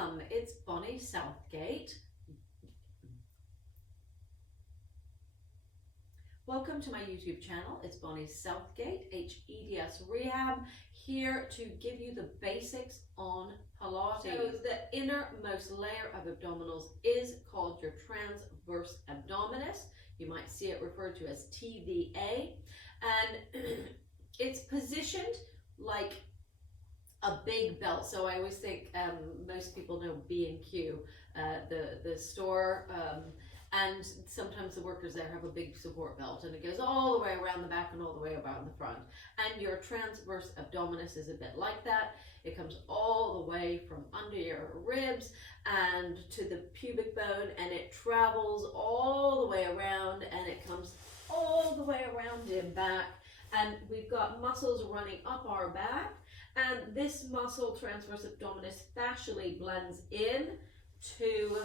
Welcome, it's Bonnie Southgate. Welcome to my YouTube channel. It's Bonnie Southgate, hEDS Rehab, here to give you the basics on Pilates. So the innermost layer of abdominals is called your transverse abdominis. You might see it referred to as TVA, and it's positioned like a big belt. So I always think most people know B&Q, the store, and sometimes the workers there have a big support belt, and it goes all the way around the back and all the way around the front. And your transverse abdominis is a bit like that. It comes all the way from under your ribs and to the pubic bone, and it travels all the way around, and it comes all the way around and back. And we've got muscles running up our back, and this muscle, transverse abdominis, fascially blends in to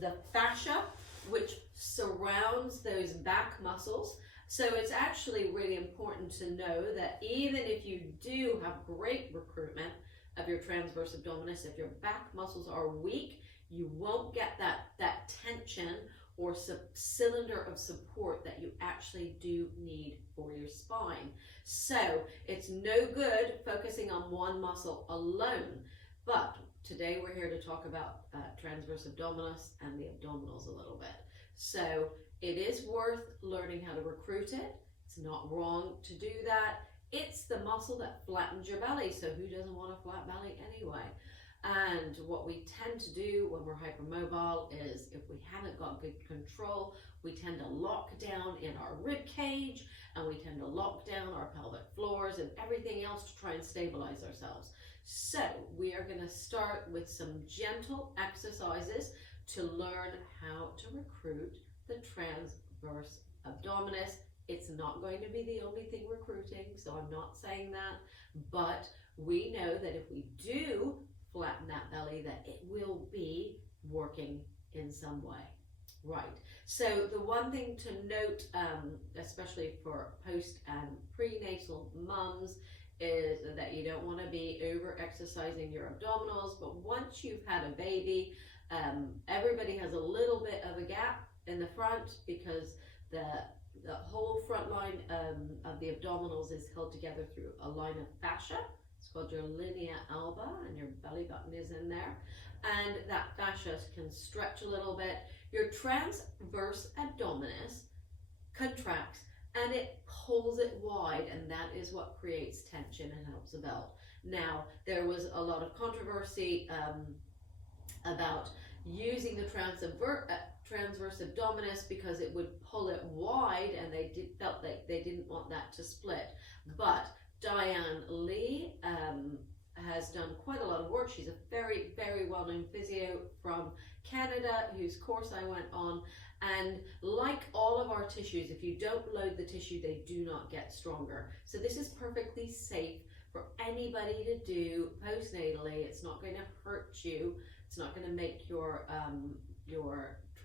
the fascia, which surrounds those back muscles. So it's actually really important to know that even if you do have great recruitment of your transverse abdominis, if your back muscles are weak, you won't get that tension or cylinder of support that you actually do need for your spine. So it's no good focusing on one muscle alone. But today we're here to talk about transverse abdominis and the abdominals a little bit. So it is worth learning how to recruit it. It's not wrong to do that. It's the muscle that flattens your belly. So who doesn't want a flat belly anyway? And what we tend to do when we're hypermobile is, if we haven't got good control, we tend to lock down in our rib cage, and we tend to lock down our pelvic floors and everything else to try and stabilize ourselves. So we are going to start with some gentle exercises to learn how to recruit the transverse abdominis. It's not going to be the only thing recruiting, so I'm not saying that, but we know that if we do flatten that belly, that it will be working in some way. Right, so the one thing to note, especially for post and prenatal mums, is that you don't want to be over exercising your abdominals. But once you've had a baby, everybody has a little bit of a gap in the front, because the whole front line of the abdominals is held together through a line of fascia. It's called your linea alba, and your belly button is in there, and that fascia can stretch a little bit. Your transverse abdominis contracts and it pulls it wide, and that is what creates tension and helps the belt. Now, there was a lot of controversy about using the transverse abdominis because it would pull it wide, and they felt like they didn't want that to split. But Diane Lee has done quite a lot of work. She's a very, very well-known physio from Canada, whose course I went on. And like all of our tissues, if you don't load the tissue, they do not get stronger. So this is perfectly safe for anybody to do postnatally. It's not going to hurt you. It's not going to make your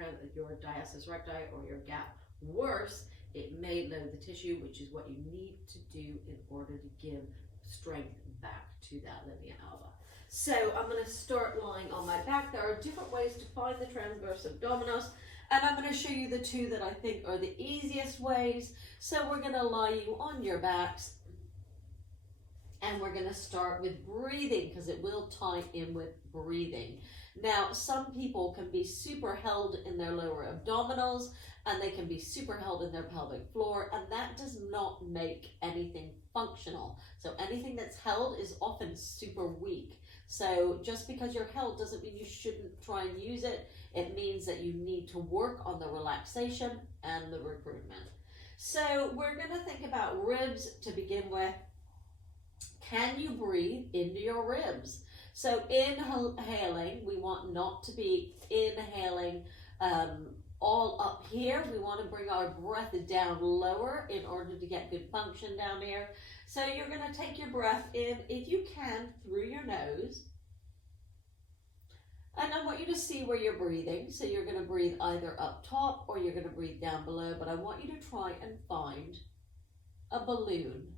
diastasis recti or your gap worse. It may load the tissue, which is what you need to do in order to give strength back to that linea alba. So I'm going to start lying on my back. There are different ways to find the transverse abdominis, and I'm going to show you the two that I think are the easiest ways. So we're going to lie you on your backs, and we're going to start with breathing, because it will tie in with breathing. Now, some people can be super held in their lower abdominals, and they can be super held in their pelvic floor, and that does not make anything functional. So anything that's held is often super weak. So just because you're held doesn't mean you shouldn't try and use it. It means that you need to work on the relaxation and the recruitment. So we're going to think about ribs to begin with. Can you breathe into your ribs? So inhaling, we want not to be inhaling all up here. We want to bring our breath down lower in order to get good function down here. So you're going to take your breath in, if you can, through your nose. And I want you to see where you're breathing. So you're going to breathe either up top or you're going to breathe down below. But I want you to try and find a balloon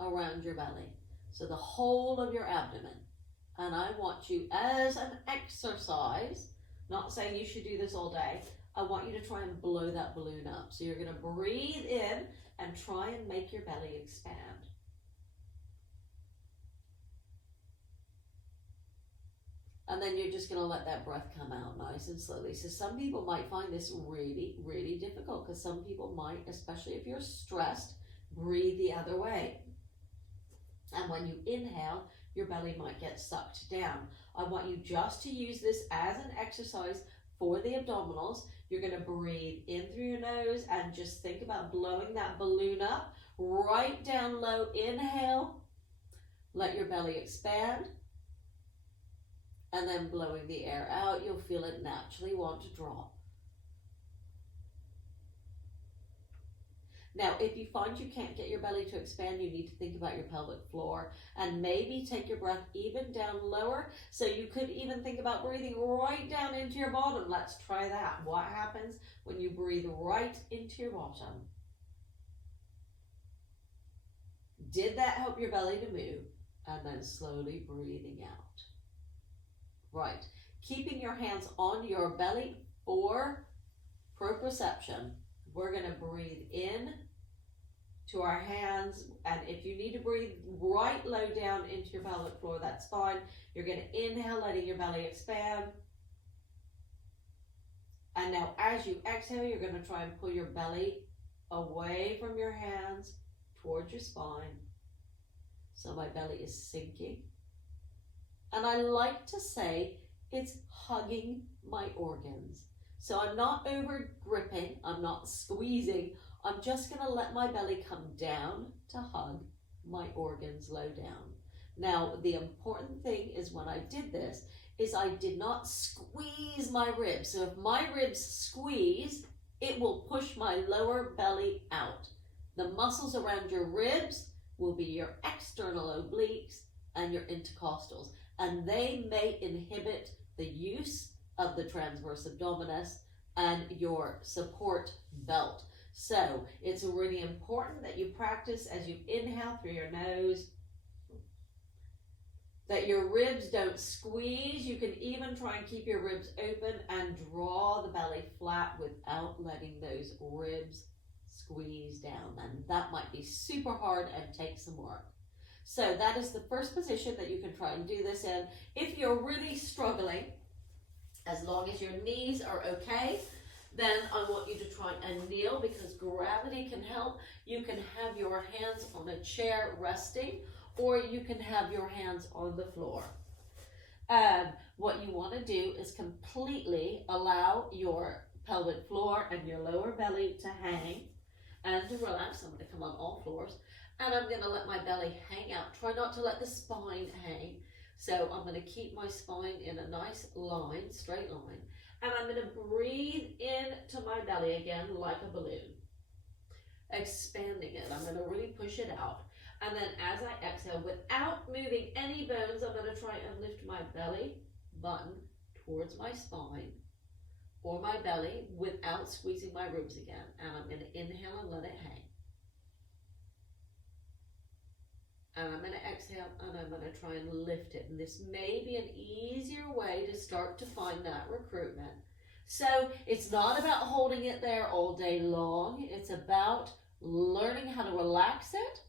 around your belly. So the whole of your abdomen. And I want you, as an exercise, not saying you should do this all day, I want you to try and blow that balloon up. So you're going to breathe in and try and make your belly expand. And then you're just going to let that breath come out nice and slowly. So some people might find this really, really difficult, because some people might, especially if you're stressed, breathe the other way. And when you inhale, your belly might get sucked down. I want you just to use this as an exercise for the abdominals. You're going to breathe in through your nose and just think about blowing that balloon up, right down low. Inhale, let your belly expand, and then blowing the air out, you'll feel it naturally want to drop. Now, if you find you can't get your belly to expand, you need to think about your pelvic floor and maybe take your breath even down lower. So you could even think about breathing right down into your bottom. Let's try that. What happens when you breathe right into your bottom? Did that help your belly to move? And then slowly breathing out. Right. Keeping your hands on your belly for proprioception. We're going to breathe in to our hands, and if you need to breathe right low down into your pelvic floor, that's fine. You're going to inhale, letting your belly expand. And now as you exhale, you're going to try and pull your belly away from your hands towards your spine. So my belly is sinking. And I like to say it's hugging my organs. So I'm not over gripping, I'm not squeezing, I'm just going to let my belly come down to hug my organs low down. Now, the important thing is when I did this, is I did not squeeze my ribs. So if my ribs squeeze, it will push my lower belly out. The muscles around your ribs will be your external obliques and your intercostals, and they may inhibit the use of the transverse abdominis and your support belt. So it's really important that you practice as you inhale through your nose, that your ribs don't squeeze. You can even try and keep your ribs open and draw the belly flat without letting those ribs squeeze down. And that might be super hard and take some work. So that is the first position that you can try and do this in. If you're really struggling, as long as your knees are okay, then I want you to try and kneel, because gravity can help. You can have your hands on a chair resting, or you can have your hands on the floor. What you want to do is completely allow your pelvic floor and your lower belly to hang and to relax. I'm going to come on all floors, and I'm going to let my belly hang out. Try not to let the spine hang. So I'm going to keep my spine in a nice line, straight line, and I'm going to breathe into my belly again like a balloon, expanding it. I'm going to really push it out. And then as I exhale, without moving any bones, I'm going to try and lift my belly button towards my spine or my belly without squeezing my ribs again. And I'm going to inhale and let it hang. And I'm going to exhale, and I'm going to try and lift it. And this may be an easier way to start to find that recruitment. So it's not about holding it there all day long. It's about learning how to relax it.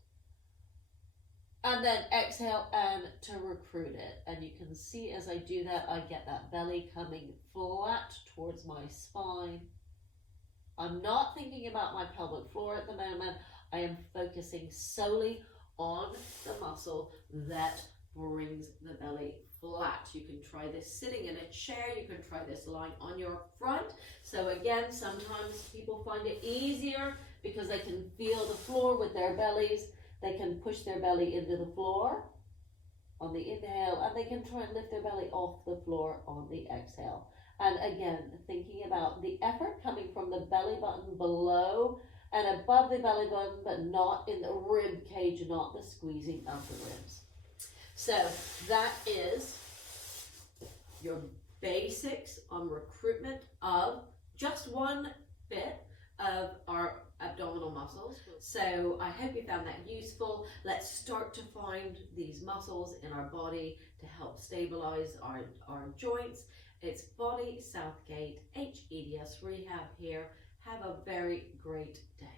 And then exhale and to recruit it. And you can see as I do that, I get that belly coming flat towards my spine. I'm not thinking about my pelvic floor at the moment. I am focusing solely on the muscle that brings the belly flat. You can try this sitting in a chair. You can try this lying on your front. So again, sometimes people find it easier because they can feel the floor with their bellies. They can push their belly into the floor on the inhale, and they can try and lift their belly off the floor on the exhale. And again, thinking about the effort coming from the belly button below and above the belly button, but not in the rib cage, not the squeezing of the ribs. So that is your basics on recruitment of just one bit of our abdominal muscles. So I hope you found that useful. Let's start to find these muscles in our body to help stabilize our joints. It's Bonnie Southgate, hEDS Rehab here. Have a very great day.